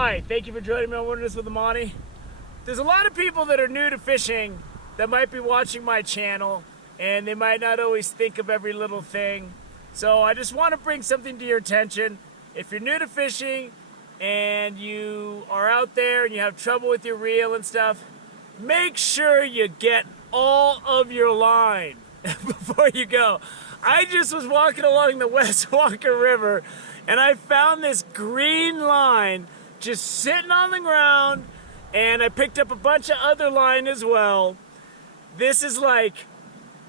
Hi, thank you for joining me on Wilderness with Amani. There's a lot of people that are new to fishing that might be watching my channel, and they might not always think of every little thing. So I just want to bring something to your attention. If you're new to fishing and you are out there and you have trouble with your reel and stuff, make sure you get all of your line before you go. I just was walking along the West Walker River and I found this green line just sitting on the ground, and I picked up a bunch of other line as well. This is like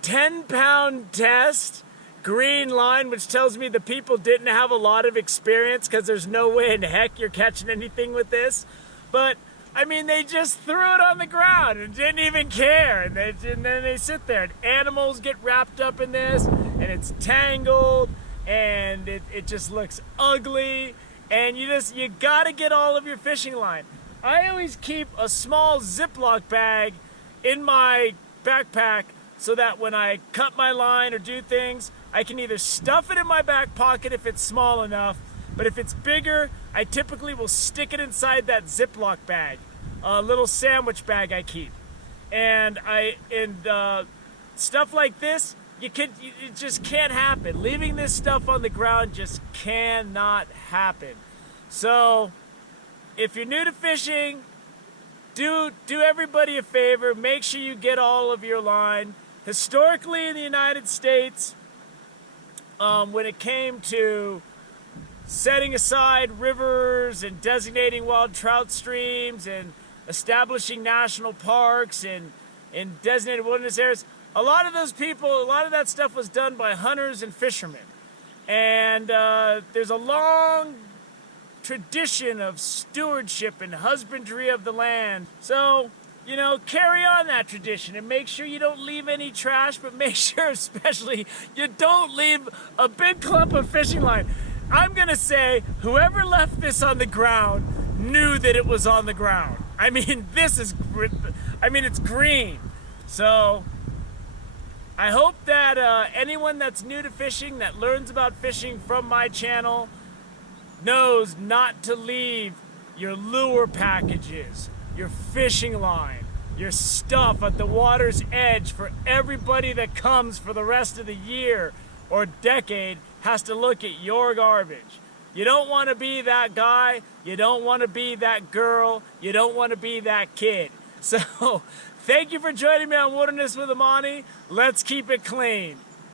10-pound test green line, which tells me the people didn't have a lot of experience because there's no way in heck you're catching anything with this. But I mean, they just threw it on the ground and didn't even care, and then they sit there and animals get wrapped up in this, and it's tangled and it just looks ugly. And you gotta get all of your fishing line. I always keep a small Ziploc bag in my backpack so that when I cut my line or do things, I can either stuff it in my back pocket if it's small enough, but if it's bigger, I typically will stick it inside that Ziploc bag, a little sandwich bag I keep. And stuff like this, it just can't happen. Leaving this stuff on the ground just cannot happen. So if you're new to fishing, do everybody a favor. Make sure you get all of your line. Historically in the United States, when it came to setting aside rivers and designating wild trout streams and establishing national parks and designated wilderness areas, a lot of that stuff was done by hunters and fishermen. And there's a long tradition of stewardship and husbandry of the land. So, carry on that tradition and make sure you don't leave any trash, but make sure especially you don't leave a big clump of fishing line. I'm gonna say whoever left this on the ground knew that it was on the ground. I mean, it's green. So I hope that anyone that's new to fishing, that learns about fishing from my channel, knows not to leave your lure packages, your fishing line, your stuff at the water's edge for everybody that comes for the rest of the year or decade has to look at your garbage. You don't want to be that guy, you don't want to be that girl, you don't want to be that kid. So thank you for joining me on Wilderness with Amani. Let's keep it clean.